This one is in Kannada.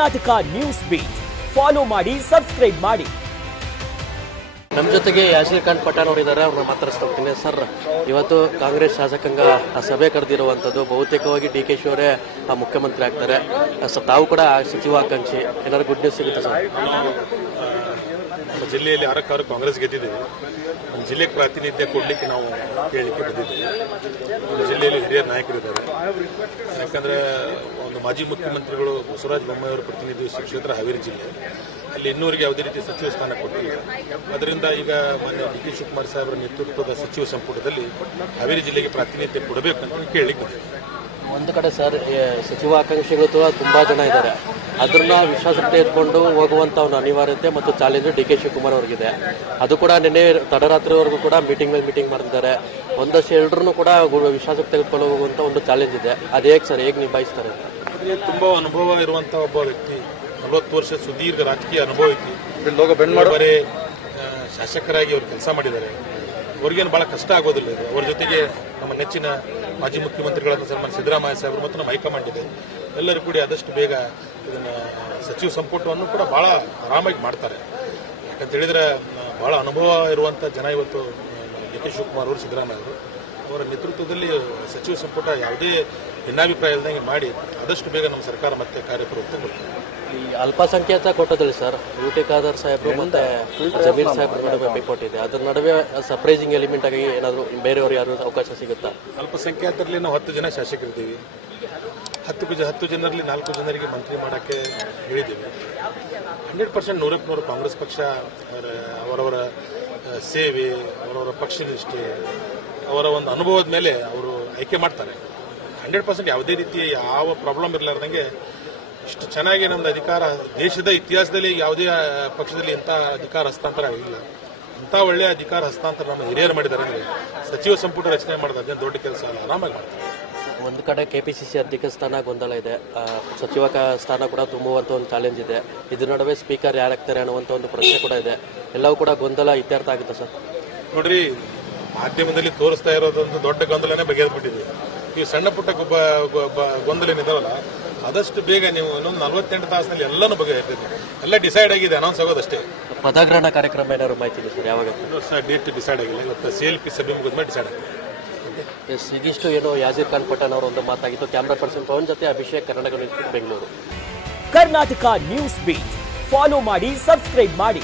ಕರ್ನಾಟಕ ನ್ಯೂಸ್ ಬೀಟ್ ಫಾಲೋ ಮಾಡಿ, ಸಬ್ಸ್ಕ್ರೈಬ್ ಮಾಡಿ. ನಮ್ಮ ಜೊತೆಗೆ ಯಾಸೀರ್ ಖಾನ್ ಪಠಾಣ್ ಅವರಿದ್ದಾರೆ, ಅವ್ರನ್ನ ಮಾತಾಡಿಸ್ತಾ ಹೋಗ್ತೀನಿ. ಸರ್, ಇವತ್ತು ಕಾಂಗ್ರೆಸ್ ಶಾಸಕಾಂಗ ಸಭೆ ಕರೆದಿರುವಂಥದ್ದು, ಬಹುತೇಕವಾಗಿ ಡಿ ಕೆ ಶಿ ಅವರೇ ಮುಖ್ಯಮಂತ್ರಿ ಆಗ್ತಾರೆ. ತಾವು ಕೂಡ ಸಚಿವಾಕಾಂಕ್ಷಿ, ಏನಾದ್ರು ಗುಡ್ ನ್ಯೂಸ್ ಸಿಗುತ್ತೆ ಸರ್? ನಮ್ಮ ಜಿಲ್ಲೆಯಲ್ಲಿ 6 ಕಾಂಗ್ರೆಸ್ ಗೆದ್ದಿದ್ದೇವೆ. ನಮ್ಮ ಜಿಲ್ಲೆಗೆ ಪ್ರಾತಿನಿಧ್ಯ ಕೊಡಲಿಕ್ಕೆ ನಾವು ಕೇಳಲಿಕ್ಕೆ ಬಂದಿದ್ದೇವೆ. ನಮ್ಮ ಜಿಲ್ಲೆಯಲ್ಲಿ ಹಿರಿಯ ನಾಯಕರಿದ್ದಾರೆ. ಯಾಕಂದರೆ ಒಂದು ಮಾಜಿ ಮುಖ್ಯಮಂತ್ರಿಗಳು ಬಸವರಾಜ ಬೊಮ್ಮಾಯಿ ಅವರು ಪ್ರತಿನಿಧಿಸುವ ಕ್ಷೇತ್ರ ಹಾವೇರಿ ಜಿಲ್ಲೆ, ಅಲ್ಲಿ ಇನ್ನೂರಿಗೆ ಯಾವುದೇ ರೀತಿ ಸಚಿವ ಸ್ಥಾನ ಕೊಟ್ಟಿಲ್ಲ. ಅದರಿಂದ ಈಗ ಮಾನ್ಯ ಡಿ ಕೆ ಶಿವಕುಮಾರ್ ಸಾಹೇಬರ ನೇತೃತ್ವದ ಸಚಿವ ಸಂಪುಟದಲ್ಲಿ ಹಾವೇರಿ ಜಿಲ್ಲೆಗೆ ಪ್ರಾತಿನಿಧ್ಯ ಕೊಡಬೇಕಂತ ಕೇಳಲಿಕ್ಕೆ ಬಂದಿದೆ. ಒಂದು ಕಡೆ ಸರ್, ಸಚಿವಾಕಾಂಕ್ಷಿಗಳು ತುಂಬಾ ಜನ ಇದ್ದಾರೆ. ಅದನ್ನ ವಿಶ್ವಾಸಕ್ಕೆ ಎತ್ಕೊಂಡು ಹೋಗುವಂತ ಒಂದು ಅನಿವಾರ್ಯತೆ ಮತ್ತು ಚಾಲೆಂಜ್ ಡಿ ಕೆ ಶಿವಕುಮಾರ್ ಅವ್ರಿಗಿದೆ. ಅದು ಕೂಡ ನಿನ್ನೆ ತಡರಾತ್ರಿವರೆಗೂ ಕೂಡ ಮೀಟಿಂಗ್ ಮೇಲೆ ಮೀಟಿಂಗ್ ಮಾಡ್ತಿದ್ದಾರೆ. ಒಂದಷ್ಟು ಎಲ್ಲರೂ ಕೂಡ ವಿಶ್ವಾಸಕ್ಕೆ ತೆಗೆದುಕೊಂಡು ಹೋಗುವಂತ ಒಂದು ಚಾಲೆಂಜ್ ಇದೆ. ಅದು ಹೇಗೆ ಸರ್, ಹೇಗೆ ನಿಭಾಯಿಸ್ತಾರೆ? ತುಂಬಾ ಅನುಭವ ಇರುವಂತ ಒಬ್ಬ ವ್ಯಕ್ತಿ, 40 ವರ್ಷ ಸುದೀರ್ಘ ರಾಜಕೀಯ ಅನುಭವ ಐತಿ. ಬರೀ ಶಾಸಕರಾಗಿ ಅವರು ಕೆಲಸ ಮಾಡಿದ್ದಾರೆ. ಅವ್ರಿಗೇನು ಬಹಳ ಕಷ್ಟ ಆಗೋದಿಲ್ಲ ಇದು. ಅವ್ರ ಜೊತೆಗೆ ನಮ್ಮ ನೆಚ್ಚಿನ ಮಾಜಿ ಮುಖ್ಯಮಂತ್ರಿಗಳಾದ ಸನ್ಮಾನ್ಯ ಸಿದ್ದರಾಮಯ್ಯ ಸಾಹೇಬರು ಮತ್ತು ನಮ್ಮ ಹೈಕಮಾಂಡ್ ಇದೆ. ಎಲ್ಲರೂ ಕೂಡಿ ಆದಷ್ಟು ಬೇಗ ಇದನ್ನು ಸಚಿವ ಸಂಪುಟವನ್ನು ಕೂಡ ಬಹಳ ಆರಾಮಾಗಿ ಮಾಡ್ತಾರೆ. ಯಾಕಂತ ಹೇಳಿದ್ರೆ ಬಹಳ ಅನುಭವ ಇರುವಂಥ ಜನ ಇವತ್ತು ಡಿ ಕೆ ಶಿವಕುಮಾರ್ ಅವರು, ಸಿದ್ದರಾಮಯ್ಯ ಅವರು ಅವರ ನೇತೃತ್ವದಲ್ಲಿ ಸಚಿವ ಸಂಪುಟ ಯಾವುದೇ ಭಿನ್ನಾಭಿಪ್ರಾಯ ಇಲ್ಲದಂಗೆ ಮಾಡಿ ಆದಷ್ಟು ಬೇಗ ನಮ್ಮ ಸರ್ಕಾರ ಮತ್ತೆ ಕಾರ್ಯಪ್ರವೃತ್ತಿ ಬರ್ತದೆ. ಈ ಅಲ್ಪಸಂಖ್ಯಾತ ಕೋಟದಲ್ಲಿ ಸರ್, ಯುಟಿ ಖಾದರ್ ಸಾಹೇಬರು ಮತ್ತೆ ಜಮೀರ್ ಸಾಹೇಬ್ರ ನಡುವೆ ಪೈಪೋಟಿ ಇದೆ. ಅದರ ನಡುವೆ ಸರ್ಪ್ರೈಸಿಂಗ್ ಎಲಿಮೆಂಟ್ ಆಗಿ ಏನಾದರೂ ಬೇರೆಯವರು ಯಾರು ಅವಕಾಶ ಸಿಗುತ್ತಾ? ಅಲ್ಪಸಂಖ್ಯಾತರಲ್ಲಿ ನಾವು 10 ಜನ ಶಾಸಕರಿದ್ದೀವಿ. 10 ಜನರಲ್ಲಿ 4 ಜನರಿಗೆ ಮಂತ್ರಿ ಮಾಡೋಕ್ಕೆ ಹೇಳಿದ್ದೀವಿ. 100% 100% ಕಾಂಗ್ರೆಸ್ ಪಕ್ಷ ಅವರವರ ಸೇವೆ, ಅವರವರ ಪಕ್ಷ ನಿಷ್ಠೆ, ಅವರ ಒಂದು ಅನುಭವದ ಮೇಲೆ ಅವರು ಆಯ್ಕೆ ಮಾಡ್ತಾರೆ. 100% ಯಾವುದೇ ರೀತಿಯ ಯಾವ ಪ್ರಾಬ್ಲಮ್ ಇರಲಾರ್ದಂಗೆ ಇಷ್ಟು ಚೆನ್ನಾಗಿ ನಮ್ಮದು ಅಧಿಕಾರ, ದೇಶದ ಇತಿಹಾಸದಲ್ಲಿ ಯಾವುದೇ ಪಕ್ಷದಲ್ಲಿ ಇಂಥ ಅಧಿಕಾರ ಹಸ್ತಾಂತರ ಆಗಿಲ್ಲ. ಇಂಥ ಒಳ್ಳೆಯ ಅಧಿಕಾರ ಹಸ್ತಾಂತರ ನಮ್ಮ ಹಿರಿಯರು ಮಾಡಿದ್ದಾರೆ. ಅಂದರೆ ಸಚಿವ ಸಂಪುಟ ರಚನೆ ಮಾಡಿದ ಅದೇನು ದೊಡ್ಡ ಕೆಲಸ ಅಲ್ಲ, ಆರಾಮಾಗಿ ಮಾಡ್ತಾರೆ. ಒಂದು ಕಡೆ ಕೆಪಿಸಿಸಿ ಅಧ್ಯಕ್ಷ ಸ್ಥಾನ ಗೊಂದಲ ಇದೆ, ಸಚಿವ ಸ್ಥಾನ ಕೂಡ ತುಂಬುವಂಥ ಒಂದು ಚಾಲೆಂಜ್ ಇದೆ. ಇದ್ರ ನಡುವೆ ಸ್ಪೀಕರ್ ಯಾರಾಗ್ತಾರೆ ಅನ್ನುವಂಥ ಒಂದು ಪ್ರಶ್ನೆ ಕೂಡ ಇದೆ. ಎಲ್ಲವೂ ಕೂಡ ಗೊಂದಲ ಇತ್ಯರ್ಥ ಆಗುತ್ತೆ ಸರ್? ನೋಡ್ರಿ, ಮಾಧ್ಯಮದಲ್ಲಿ ತೋರಿಸ್ತಾ ಇರೋದೊಂದು ದೊಡ್ಡ ಗೊಂದಲನೇ ಬಗೆಹರಿದ್ಬಿಟ್ಟಿದೆ. ಈ ಸಣ್ಣ ಪುಟ್ಟ ಗೊಂದಲ ಏನಿದಾವಲ್ಲ, ಆದಷ್ಟು ಬೇಗ ನೀವು ಇನ್ನೊಂದು 48 ತಾಸಿನಲ್ಲಿ ಎಲ್ಲನೂ ಬಗೆಹರಿದೆ. ಎಲ್ಲ ಡಿಸೈಡ್ ಆಗಿದೆ, ಅನೌನ್ಸ್ ಆಗೋದಷ್ಟೇ. ಪದಗ್ರಹಣ ಕಾರ್ಯಕ್ರಮ ಏನಾದ್ರು ಮಾಹಿತಿ ಇದೆ ಸರ್? ಯಾವಾಗ ಡೇಟ್ ಡಿಸೈಡ್ ಆಗಿಲ್ಲ. ಇವತ್ತು CLP ಸಭೆ ಮುಗಿದ ಮೇಲೆ ಡಿಸೈಡ್ ಆಗಿದೆ. ಈಗಿಷ್ಟು ಏನೋ ಯಾಸೀರ್ ಖಾನ್ ಪಠಾಣ್ ಅವರು ಒಂದು ಮಾತಾಗಿತ್ತು. ಕ್ಯಾಮ್ರಾ ಪರ್ಸನ್ ಪವನ್ ಜೊತೆ Abhishek, Karnataka news, Bengaluru. Karnataka news beat follow ಮಾಡಿ, ಸಬ್ಸ್ಕ್ರೈಬ್ ಮಾಡಿ.